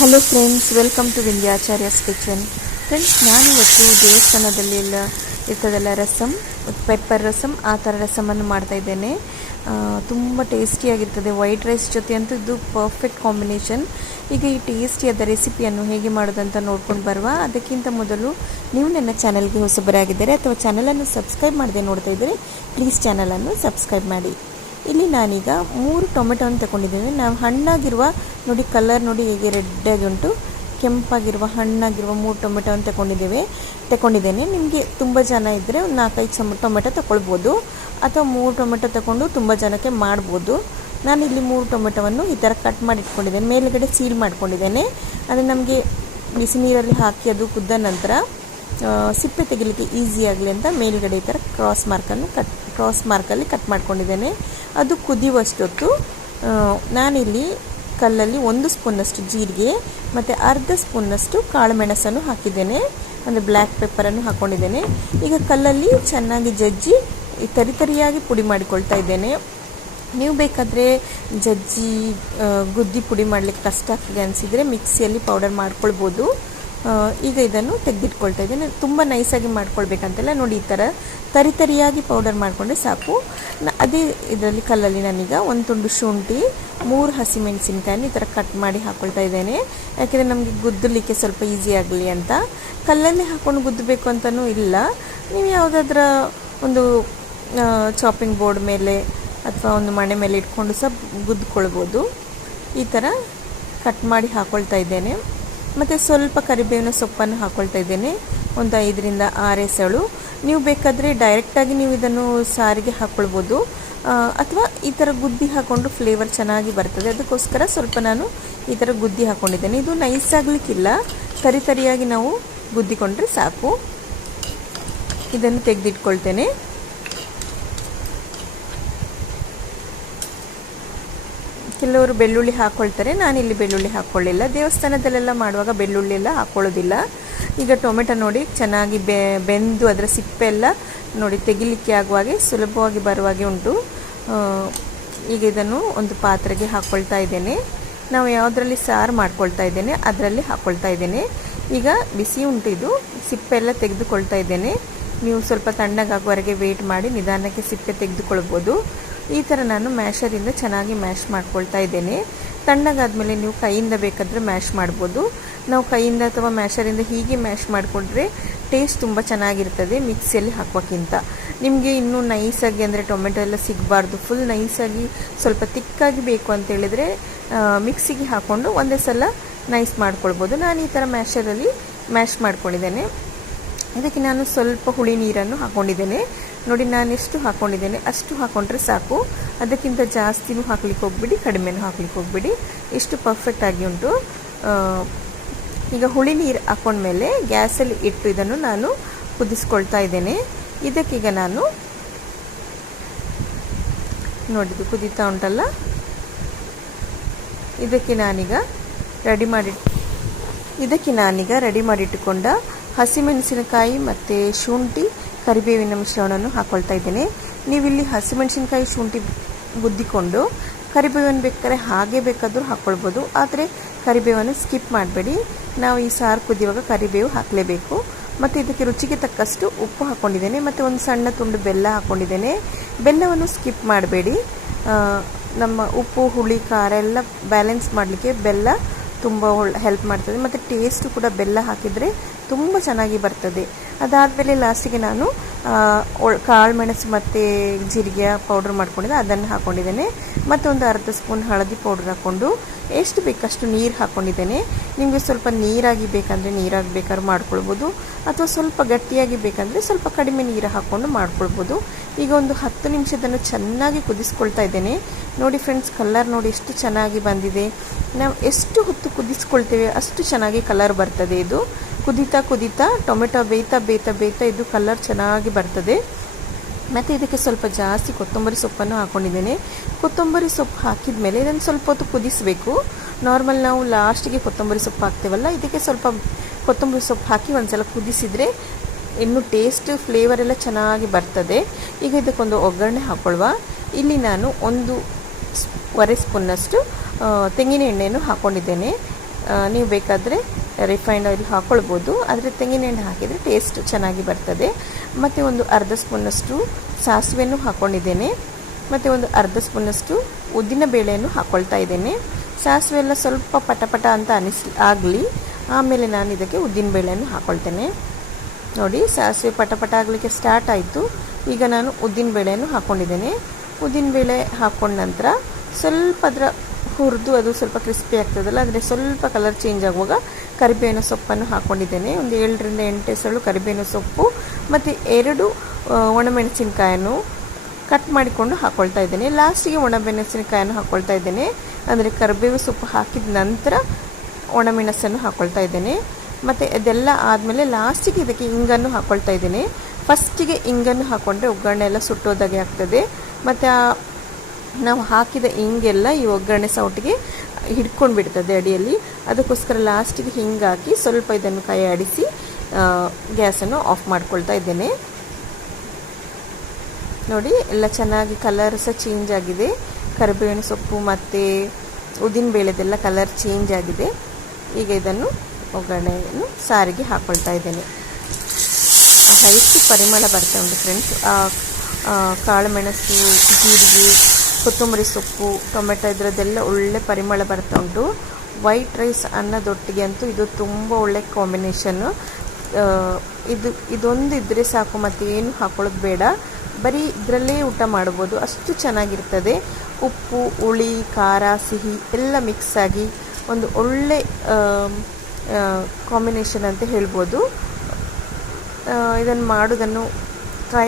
Hello friends, welcome to Vindhyacharya's kitchen. Friends, ನಾನಿವತ್ತು ದೇವಸ್ಥಾನದಲ್ಲೆಲ್ಲ ಇರ್ತದಲ್ಲ ರಸಮ್, ಪೆಪ್ಪರ್ ರಸಮ್, ಆ ಥರ ರಸಮನ್ನು ಮಾಡ್ತಾಯಿದ್ದೇನೆ. ತುಂಬ ಟೇಸ್ಟಿಯಾಗಿರ್ತದೆ. ವೈಟ್ ರೈಸ್ ಜೊತೆ ಅಂತೂ ಇದು ಪರ್ಫೆಕ್ಟ್ ಕಾಂಬಿನೇಷನ್. ಈಗ ಈ ಟೇಸ್ಟಿಯಾದ ರೆಸಿಪಿಯನ್ನು ಹೇಗೆ ಮಾಡೋದಂತ ನೋಡ್ಕೊಂಡು ಬರುವ. ಅದಕ್ಕಿಂತ ಮೊದಲು ನೀವು ನನ್ನ ಚಾನಲ್ಗೆ ಹೊಸಬರಾಗಿದ್ದರೆ ಅಥವಾ ಚಾನಲನ್ನು ಸಬ್ಸ್ಕ್ರೈಬ್ ಮಾಡದೆ ನೋಡ್ತಾ ಇದ್ದರೆ ಪ್ಲೀಸ್ ಚಾನಲನ್ನು ಸಬ್ಸ್ಕ್ರೈಬ್ ಮಾಡಿ. ಇಲ್ಲಿ ನಾನೀಗ 3 ಟೊಮೆಟೊವನ್ನು ತಗೊಂಡಿದ್ದೇನೆ. ನಾವು ಹಣ್ಣಾಗಿರುವ ನೋಡಿ, ಕಲರ್ ನೋಡಿ ಹೇಗೆ ರೆಡ್ಡಾಗಿ ಉಂಟು, ಕೆಂಪಾಗಿರುವ ಹಣ್ಣಾಗಿರುವ 3 ಟೊಮೆಟೊವನ್ನು ತಗೊಂಡಿದ್ದೇನೆ. ನಿಮಗೆ ತುಂಬ ಜನ ಇದ್ದರೆ 4-5 ಟೊಮೆಟೊ ತಗೊಳ್ಬೋದು, ಅಥವಾ 3 ಟೊಮೆಟೊ ತಗೊಂಡು ತುಂಬ ಜನಕ್ಕೆ ಮಾಡ್ಬೋದು. ನಾನಿಲ್ಲಿ 3 ಟೊಮೆಟೊವನ್ನು ಈ ಥರ ಕಟ್ ಮಾಡಿ ಇಟ್ಕೊಂಡಿದ್ದೇನೆ. ಮೇಲುಗಡೆ ಸೀಲ್ ಮಾಡ್ಕೊಂಡಿದ್ದೇನೆ. ಅದು ನಮಗೆ ಬಿಸಿ ನೀರಲ್ಲಿ ಹಾಕಿ ಅದು ಕುದ್ದ ನಂತರ ಸಿಪ್ಪೆ ತೆಗಿಲಿಕ್ಕೆ ಈಸಿ ಆಗಲಿ ಅಂತ ಮೇಲುಗಡೆ ಈ ಥರ ಕ್ರಾಸ್ ಮಾರ್ಕಲ್ಲಿ ಕಟ್ ಮಾಡ್ಕೊಂಡಿದ್ದೇನೆ. ಅದು ಕುದಿಯುವಷ್ಟೊತ್ತು ನಾನಿಲ್ಲಿ ಕಲ್ಲಲ್ಲಿ 1 ಸ್ಪೂನಷ್ಟು ಜೀರಿಗೆ ಮತ್ತು ಅರ್ಧ ಸ್ಪೂನಷ್ಟು ಕಾಳುಮೆಣಸನ್ನು ಹಾಕಿದ್ದೇನೆ. ಅಂದರೆ ಬ್ಲ್ಯಾಕ್ ಪೆಪ್ಪರನ್ನು ಹಾಕ್ಕೊಂಡಿದ್ದೇನೆ. ಈಗ ಕಲ್ಲಲ್ಲಿ ಚೆನ್ನಾಗಿ ಜಜ್ಜಿ ತರಿಯಾಗಿ ಪುಡಿ ಮಾಡಿಕೊಳ್ತಾ ಇದ್ದೇನೆ. ನೀವು ಬೇಕಾದರೆ ಗುದ್ದಿ ಪುಡಿ ಮಾಡಲಿಕ್ಕೆ ಕಷ್ಟ ಆಗ್ತದೆ ಅನಿಸಿದರೆ ಮಿಕ್ಸಿಯಲ್ಲಿ ಪೌಡರ್ ಮಾಡ್ಕೊಳ್ಬೋದು. ಈಗ ಇದನ್ನು ತೆಗೆದಿಟ್ಕೊಳ್ತಾ ಇದ್ದೇನೆ. ತುಂಬ ನೈಸಾಗಿ ಮಾಡ್ಕೊಳ್ಬೇಕಂತೆಲ್ಲ, ನೋಡಿ ಈ ಥರ ತರಿಯಾಗಿ ಪೌಡರ್ ಮಾಡಿಕೊಂಡ್ರೆ ಸಾಕು. ಅದೇ ಇದರಲ್ಲಿ ಕಲ್ಲಲ್ಲಿ ನಾನೀಗ 1 ತುಂಡು ಶುಂಠಿ, 3 ಹಸಿಮೆಣಸಿನ್ಕಾಯನ್ನು ಈ ಥರ ಕಟ್ ಮಾಡಿ ಹಾಕ್ಕೊಳ್ತಾ ಇದ್ದೇನೆ. ಯಾಕೆಂದರೆ ನಮಗೆ ಗುದ್ದಲಿಕ್ಕೆ ಸ್ವಲ್ಪ ಈಸಿ ಆಗಲಿ ಅಂತ. ಕಲ್ಲಲ್ಲಿ ಹಾಕ್ಕೊಂಡು ಗುದ್ದಬೇಕು ಅಂತಲೂ ಇಲ್ಲ, ನೀವು ಯಾವುದಾದ್ರೂ ಒಂದು ಚಾಪಿಂಗ್ ಬೋರ್ಡ್ ಮೇಲೆ ಅಥವಾ ಒಂದು ಮಣೆ ಮೇಲೆ ಇಟ್ಕೊಂಡು ಸಹ ಗುದ್ದುಕೊಳ್ಬೋದು. ಈ ಥರ ಕಟ್ ಮಾಡಿ ಹಾಕ್ಕೊಳ್ತಾ ಇದ್ದೇನೆ. ಮತ್ತು ಸ್ವಲ್ಪ ಕರಿಬೇವಿನ ಸೊಪ್ಪನ್ನು ಹಾಕ್ಕೊಳ್ತಾ ಇದ್ದೇನೆ, ಒಂದು 5-6 ಎಸಳು. ನೀವು ಬೇಕಾದರೆ ಡೈರೆಕ್ಟಾಗಿ ನೀವು ಇದನ್ನು ಸಾರಿಗೆ ಹಾಕ್ಕೊಳ್ಬೋದು, ಅಥವಾ ಈ ಥರ ಗುದ್ದಿ ಹಾಕ್ಕೊಂಡು ಫ್ಲೇವರ್ ಚೆನ್ನಾಗಿ ಬರ್ತದೆ. ಅದಕ್ಕೋಸ್ಕರ ಸ್ವಲ್ಪ ನಾನು ಈ ಥರ ಗುದ್ದಿ ಹಾಕ್ಕೊಂಡಿದ್ದೇನೆ. ಇದು ನೈಸ್ ಆಗಲಿಕ್ಕಿಲ್ಲ, ತರಿಯಾಗಿ ನಾವು ಗುದ್ದಿಕೊಂಡ್ರೆ ಸಾಕು. ಇದನ್ನು ತೆಗೆದಿಟ್ಕೊಳ್ತೇನೆ. ಕೆಲವರು ಬೆಳ್ಳುಳ್ಳಿ ಹಾಕ್ಕೊಳ್ತಾರೆ, ನಾನಿಲ್ಲಿ ಬೆಳ್ಳುಳ್ಳಿ ಹಾಕ್ಕೊಳ್ಳಿಲ್ಲ. ದೇವಸ್ಥಾನದಲ್ಲೆಲ್ಲ ಮಾಡುವಾಗ ಬೆಳ್ಳುಳ್ಳಿ ಎಲ್ಲ ಹಾಕ್ಕೊಳ್ಳೋದಿಲ್ಲ. ಈಗ ಟೊಮೆಟೊ ನೋಡಿ ಚೆನ್ನಾಗಿ ಬೆಂದು ಅದರ ಸಿಪ್ಪೆ ಎಲ್ಲ ನೋಡಿ ತೆಗಿಲಿಕ್ಕೆ ಆಗುವಾಗೆ ಸುಲಭವಾಗಿ ಬರುವಾಗೆ ಉಂಟು. ಈಗ ಇದನ್ನು ಒಂದು ಪಾತ್ರೆಗೆ ಹಾಕ್ಕೊಳ್ತಾ ಇದ್ದೇನೆ. ನಾವು ಯಾವುದರಲ್ಲಿ ಸಾರು ಮಾಡ್ಕೊಳ್ತಾ ಇದ್ದೇನೆ ಅದರಲ್ಲಿ ಹಾಕ್ಕೊಳ್ತಾ ಇದ್ದೇನೆ. ಈಗ ಬಿಸಿ ಉಂಟು, ಇದು ಸಿಪ್ಪೆ ಎಲ್ಲ ತೆಗೆದುಕೊಳ್ತಾ ಇದ್ದೇನೆ. ನೀವು ಸ್ವಲ್ಪ ತಣ್ಣಗಾಗುವವರೆಗೆ ವೆಯ್ಟ್ ಮಾಡಿ ನಿಧಾನಕ್ಕೆ ಸಿಪ್ಪೆ ತೆಗೆದುಕೊಳ್ಬೋದು. ಈ ಥರ ನಾನು ಮ್ಯಾಶರಿಂದ ಚೆನ್ನಾಗಿ ಮ್ಯಾಶ್ ಮಾಡ್ಕೊಳ್ತಾ ಇದ್ದೇನೆ. ತಣ್ಣಗಾದ್ಮೇಲೆ ನೀವು ಕೈಯಿಂದ ಬೇಕಾದರೆ ಮ್ಯಾಶ್ ಮಾಡ್ಬೋದು. ನಾವು ಕೈಯಿಂದ ಅಥವಾ ಮ್ಯಾಶರಿಂದ ಹೀಗೆ ಮ್ಯಾಶ್ ಮಾಡಿಕೊಂಡ್ರೆ ಟೇಸ್ಟ್ ತುಂಬ ಚೆನ್ನಾಗಿರ್ತದೆ ಮಿಕ್ಸಿಯಲ್ಲಿ ಹಾಕೋಕ್ಕಿಂತ. ನಿಮಗೆ ಇನ್ನೂ ನೈಸಾಗಿ ಅಂದರೆ ಟೊಮೆಟೊ ಎಲ್ಲ ಸಿಗಬಾರ್ದು, ಫುಲ್ ನೈಸಾಗಿ ಸ್ವಲ್ಪ ತಿಕ್ಕಾಗಿ ಬೇಕು ಅಂತೇಳಿದರೆ ಮಿಕ್ಸಿಗೆ ಹಾಕ್ಕೊಂಡು ಒಂದೇ ಸಲ ನೈಸ್ ಮಾಡ್ಕೊಳ್ಬೋದು. ನಾನು ಈ ಥರ ಮ್ಯಾಶರಲ್ಲಿ ಮ್ಯಾಶ್ ಮಾಡ್ಕೊಂಡಿದ್ದೇನೆ. ಇದಕ್ಕೆ ನಾನು ಸ್ವಲ್ಪ ಹುಳಿ ನೀರನ್ನು ಹಾಕ್ಕೊಂಡಿದ್ದೇನೆ. ನೋಡಿ, ನಾನು ಎಷ್ಟು ಹಾಕ್ಕೊಂಡಿದ್ದೇನೆ ಅಷ್ಟು ಹಾಕ್ಕೊಂಡ್ರೆ ಸಾಕು. ಅದಕ್ಕಿಂತ ಜಾಸ್ತಿನೂ ಹಾಕ್ಲಿಕ್ಕೆ ಹೋಗ್ಬಿಡಿ, ಕಡಿಮೆನೂ ಹಾಕ್ಲಿಕ್ಕೆ ಹೋಗ್ಬಿಡಿ. ಎಷ್ಟು ಪರ್ಫೆಕ್ಟಾಗಿ ಉಂಟು. ಈಗ ಹುಳಿ ನೀರು ಹಾಕ್ಕೊಂಡ್ಮೇಲೆ ಗ್ಯಾಸಲ್ಲಿ ಇಟ್ಟು ಇದನ್ನು ನಾನು ಕುದಿಸ್ಕೊಳ್ತಾ ಇದ್ದೇನೆ. ಇದಕ್ಕೀಗ ನಾನು ನೋಡಿದ್ದು ಕುದೀತಾ ಉಂಟಲ್ಲ, ಇದಕ್ಕೆ ನಾನೀಗ ರೆಡಿ ಮಾಡಿಟ್ಟುಕೊಂಡ ಹಸಿಮೆಣಸಿನಕಾಯಿ ಮತ್ತು ಶುಂಠಿ ಕರಿಬೇವಿನ ಮಿಶ್ರಣವನ್ನು ಹಾಕ್ಕೊಳ್ತಾ ಇದ್ದೇನೆ. ನೀವಿಲ್ಲಿ ಹಸಿಮೆಣಸಿನಕಾಯಿ ಶುಂಠಿ ಗುದ್ದಿಕೊಂಡು ಕರಿಬೇವನ್ನು ಬೇಕಾದ್ರೆ ಹಾಗೆ ಬೇಕಾದರೂ ಹಾಕ್ಕೊಳ್ಬೋದು, ಆದರೆ ಕರಿಬೇವನ್ನು ಸ್ಕಿಪ್ ಮಾಡಬೇಡಿ. ನಾವು ಈ ಸಾರು ಕುದಿಯುವಾಗ ಕರಿಬೇವು ಹಾಕಲೇಬೇಕು. ಮತ್ತು ಇದಕ್ಕೆ ರುಚಿಗೆ ತಕ್ಕಷ್ಟು ಉಪ್ಪು ಹಾಕ್ಕೊಂಡಿದ್ದೇನೆ ಮತ್ತು ಒಂದು ಸಣ್ಣ ತುಂಡು ಬೆಲ್ಲ ಹಾಕ್ಕೊಂಡಿದ್ದೇನೆ. ಬೆಲ್ಲವನ್ನು ಸ್ಕಿಪ್ ಮಾಡಬೇಡಿ. ನಮ್ಮ ಉಪ್ಪು, ಹುಳಿ, ಖಾರ ಎಲ್ಲ ಬ್ಯಾಲೆನ್ಸ್ ಮಾಡಲಿಕ್ಕೆ ಬೆಲ್ಲ ತುಂಬ ಹೆಲ್ಪ್ ಮಾಡ್ತದೆ. ಮತ್ತು ಟೇಸ್ಟು ಕೂಡ ಬೆಲ್ಲ ಹಾಕಿದರೆ ತುಂಬ ಚೆನ್ನಾಗಿ ಬರ್ತದೆ. ಅದಾದಮೇಲೆ ಲಾಸ್ಟಿಗೆ ನಾನು ಕಾಳುಮೆಣಸು ಮತ್ತು ಜೀರಿಗೆ ಪೌಡ್ರ್ ಮಾಡ್ಕೊಂಡಿದ್ದೆ, ಅದನ್ನು ಹಾಕ್ಕೊಂಡಿದ್ದೇನೆ. ಮತ್ತು ಒಂದು ಅರ್ಧ ಸ್ಪೂನ್ ಹಳದಿ ಪೌಡ್ರ್ ಹಾಕ್ಕೊಂಡು ಎಷ್ಟು ಬೇಕಷ್ಟು ನೀರು ಹಾಕ್ಕೊಂಡಿದ್ದೇನೆ. ನಿಮಗೆ ಸ್ವಲ್ಪ ನೀರಾಗಿ ಬೇಕಾದ್ರೂ ಮಾಡ್ಕೊಳ್ಬೋದು, ಅಥವಾ ಸ್ವಲ್ಪ ಗಟ್ಟಿಯಾಗಿ ಬೇಕಂದರೆ ಸ್ವಲ್ಪ ಕಡಿಮೆ ನೀರು ಹಾಕ್ಕೊಂಡು ಮಾಡ್ಕೊಳ್ಬೋದು. ಈಗ ಒಂದು 10 ನಿಮಿಷದನ್ನು ಚೆನ್ನಾಗಿ ಕುದಿಸ್ಕೊಳ್ತಾ ಇದ್ದೇನೆ. ನೋಡಿ ಫ್ರೆಂಡ್ಸ್, ಕಲರ್ ನೋಡಿ ಎಷ್ಟು ಚೆನ್ನಾಗಿ ಬಂದಿದೆ. ನಾವು ಎಷ್ಟು ಹೊತ್ತು ಕುದಿಸ್ಕೊಳ್ತೇವೆ ಅಷ್ಟು ಚೆನ್ನಾಗಿ ಕಲರ್ ಬರ್ತದೆ. ಇದು ಕುದೀತಾ ಟೊಮೆಟೊ ಬೇಯ್ತಾ ಇದು ಕಲರ್ ಚೆನ್ನಾಗಿ ಬರ್ತದೆ. ಮತ್ತು ಇದಕ್ಕೆ ಸ್ವಲ್ಪ ಜಾಸ್ತಿ ಕೊತ್ತಂಬರಿ ಸೊಪ್ಪನ್ನು ಹಾಕ್ಕೊಂಡಿದ್ದೇನೆ. ಕೊತ್ತಂಬರಿ ಸೊಪ್ಪು ಹಾಕಿದ ಮೇಲೆ ಇದನ್ನು ಸ್ವಲ್ಪ ಹೊತ್ತು ಕುದಿಸಬೇಕು. ನಾರ್ಮಲ್ ನಾವು ಲಾಸ್ಟಿಗೆ ಕೊತ್ತಂಬರಿ ಸೊಪ್ಪು ಹಾಕ್ತೇವಲ್ಲ, ಇದಕ್ಕೆ ಸ್ವಲ್ಪ ಕೊತ್ತಂಬರಿ ಸೊಪ್ಪು ಹಾಕಿ ಒಂದು ಸಲ ಕುದಿಸಿದರೆ ಇನ್ನೂ ಟೇಸ್ಟ್ ಫ್ಲೇವರ್ ಎಲ್ಲ ಚೆನ್ನಾಗಿ ಬರ್ತದೆ. ಈಗ ಇದಕ್ಕೊಂದು ಒಗ್ಗರಣೆ ಹಾಕ್ಕೊಳ್ಳುವ. ಇಲ್ಲಿ ನಾನು 1 ಸ್ಪೂನಷ್ಟು ತೆಂಗಿನ ಎಣ್ಣೆಯನ್ನು ಹಾಕ್ಕೊಂಡಿದ್ದೇನೆ. ನೀವು ಬೇಕಾದರೆ ರಿಫೈಂಡ್ ಆಯಿಲ್ ಹಾಕ್ಕೊಳ್ಬೋದು, ಆದರೆ ತೆಂಗಿನೆಣ್ಣೆ ಹಾಕಿದರೆ ಟೇಸ್ಟ್ ಚೆನ್ನಾಗಿ ಬರ್ತದೆ. ಮತ್ತು ಒಂದು ಅರ್ಧ ಸ್ಪೂನಷ್ಟು ಸಾಸಿವೆಯನ್ನು ಹಾಕ್ಕೊಂಡಿದ್ದೇನೆ, ಮತ್ತು ಒಂದು ಅರ್ಧ ಸ್ಪೂನಷ್ಟು ಉದ್ದಿನ ಬೇಳೆಯನ್ನು ಹಾಕ್ಕೊಳ್ತಾ ಇದ್ದೇನೆ. ಸಾಸಿವೆ ಎಲ್ಲ ಸ್ವಲ್ಪ ಪಟ ಅಂತ ಆಗಲಿ, ಆಮೇಲೆ ನಾನು ಇದಕ್ಕೆ ಉದ್ದಿನ ಬೇಳೆಯನ್ನು ಹಾಕ್ಕೊಳ್ತೇನೆ. ನೋಡಿ, ಸಾಸಿವೆ ಪಟ ಆಗಲಿಕ್ಕೆ ಸ್ಟಾರ್ಟ್ ಆಯಿತು. ಈಗ ನಾನು ಉದ್ದಿನ ಬೇಳೆಯನ್ನು ಹಾಕ್ಕೊಂಡಿದ್ದೇನೆ. ಉದ್ದಿನ ಬೇಳೆ ಹಾಕ್ಕೊಂಡ ನಂತರ ಸ್ವಲ್ಪ ಅದರ ಹುರಿದು ಅದು ಸ್ವಲ್ಪ ಕ್ರಿಸ್ಪಿ ಆಗ್ತದಲ್ಲ, ಅಂದರೆ ಸ್ವಲ್ಪ ಕಲರ್ ಚೇಂಜ್ ಆಗುವಾಗ ಕರಿಬೇವಿನ ಸೊಪ್ಪನ್ನು ಹಾಕ್ಕೊಂಡಿದ್ದೇನೆ. ಒಂದು 7ರಿಂದ 8 ಎಸಳು ಕರಿಬೇವಿನ ಸೊಪ್ಪು ಮತ್ತು 2 ಒಣಮೆಣಸಿನಕಾಯನ್ನು ಕಟ್ ಮಾಡಿಕೊಂಡು ಹಾಕ್ಕೊಳ್ತಾ ಇದ್ದೇನೆ. ಲಾಸ್ಟಿಗೆ ಒಣಮೆಣಸಿನಕಾಯನ್ನು ಹಾಕ್ಕೊಳ್ತಾ ಇದ್ದೇನೆ, ಅಂದರೆ ಕರಿಬೇವು ಸೊಪ್ಪು ಹಾಕಿದ ನಂತರ ಒಣಮೆಣಸನ್ನು ಹಾಕ್ಕೊಳ್ತಾ ಇದ್ದೇನೆ. ಮತ್ತು ಅದೆಲ್ಲ ಆದಮೇಲೆ ಲಾಸ್ಟಿಗೆ ಇದಕ್ಕೆ ಇಂಗನ್ನು ಹಾಕ್ಕೊಳ್ತಾ ಇದ್ದೇನೆ. ಫಸ್ಟಿಗೆ ಇಂಗನ್ನು ಹಾಕ್ಕೊಂಡ್ರೆ ಒಗ್ಗರಣೆ ಎಲ್ಲ ಸುಟ್ಟೋದಾಗೆ ಆಗ್ತದೆ, ಮತ್ತು ನಾವು ಹಾಕಿದ ಇಂಗೆಲ್ಲ ಈ ಒಗ್ಗರಣೆ ಸೌಟಿಗೆ ಹಿಡ್ಕೊಂಡು ಬಿಡ್ತದೆ ಅಡಿಯಲ್ಲಿ. ಅದಕ್ಕೋಸ್ಕರ ಲಾಸ್ಟಿಗೆ ಹಿಂಗೆ ಹಾಕಿ ಸ್ವಲ್ಪ ಇದನ್ನು ಕೈ ಆಡಿಸಿ ಗ್ಯಾಸನ್ನು ಆಫ್ ಮಾಡ್ಕೊಳ್ತಾ ಇದ್ದೇನೆ. ನೋಡಿ, ಎಲ್ಲ ಚೆನ್ನಾಗಿ ಕಲರ್ ಸಹ ಚೇಂಜ್ ಆಗಿದೆ. ಕರಿಬೇವಿನ ಸೊಪ್ಪು ಮತ್ತು ಉದ್ದಿನ ಬೇಳೆದೆಲ್ಲ ಕಲರ್ ಚೇಂಜ್ ಆಗಿದೆ. ಈಗ ಇದನ್ನು ಒಗ್ಗರಣೆಯನ್ನು ಸಾರಿಗೆ ಹಾಕ್ಕೊಳ್ತಾ ಇದ್ದೇನೆ. ಹೈಸಿ ಪರಿಮಳ ಬರ್ತಾ ಉಂಟು ಫ್ರೆಂಡ್ಸ್. ಕಾಳುಮೆಣಸು, ಜೀರಿಗೆ, ಕೊತ್ತಂಬರಿ ಸೊಪ್ಪು, ಟೊಮೆಟೊ ಇದರದ್ದೆಲ್ಲ ಒಳ್ಳೆ ಪರಿಮಳ ಬರ್ತಾ ಉಂಟು. ವೈಟ್ ರೈಸ್ ಅನ್ನದೊಟ್ಟಿಗೆ ಅಂತೂ ಇದು ತುಂಬ ಒಳ್ಳೆ ಕಾಂಬಿನೇಷನ್ನು. ಇದೊಂದು ಇದ್ದರೆ ಸಾಕು, ಮತ್ತು ಏನು ಹಾಕೊಳ್ಳೋದು ಬೇಡ, ಬರೀ ಇದರಲ್ಲೇ ಊಟ ಮಾಡ್ಬೋದು, ಅಷ್ಟು ಚೆನ್ನಾಗಿರ್ತದೆ. ಉಪ್ಪು, ಹುಳಿ, ಖಾರ, ಸಿಹಿ ಎಲ್ಲ ಮಿಕ್ಸ್ ಆಗಿ ಒಂದು ಒಳ್ಳೆ ಕಾಂಬಿನೇಷನ್ ಅಂತ ಹೇಳ್ಬೋದು. ಇದನ್ನು ಮಾಡೋದನ್ನು ಟ್ರೈ